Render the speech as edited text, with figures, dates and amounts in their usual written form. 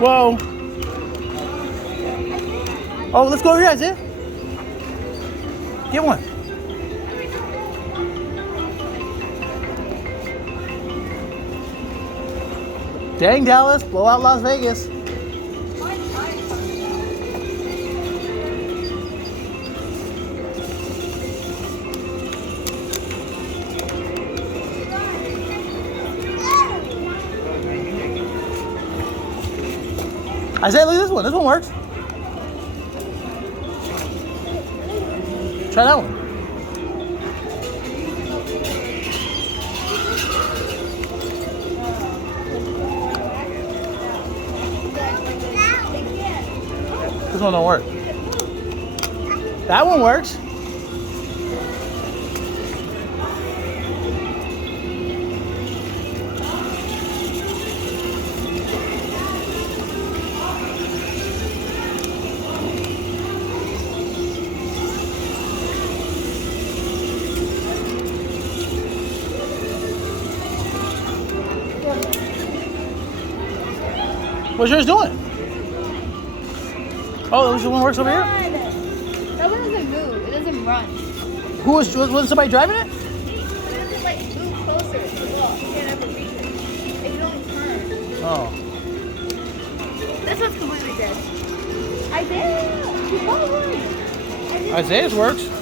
Whoa. Oh, let's go over here, Isaiah. Get one. Dang, Dallas, blow out Las Vegas. Isaiah, look at this one. This one works. Try that one. This one don't work. That one works. What's yours doing? Oh, this one works over here? That one doesn't move. It doesn't run. Was somebody driving it? It doesn't like move closer. Look, you can't ever reach it. It can only turn. Oh. This one's completely dead. Isaiah! Keep going. Isaiah's works.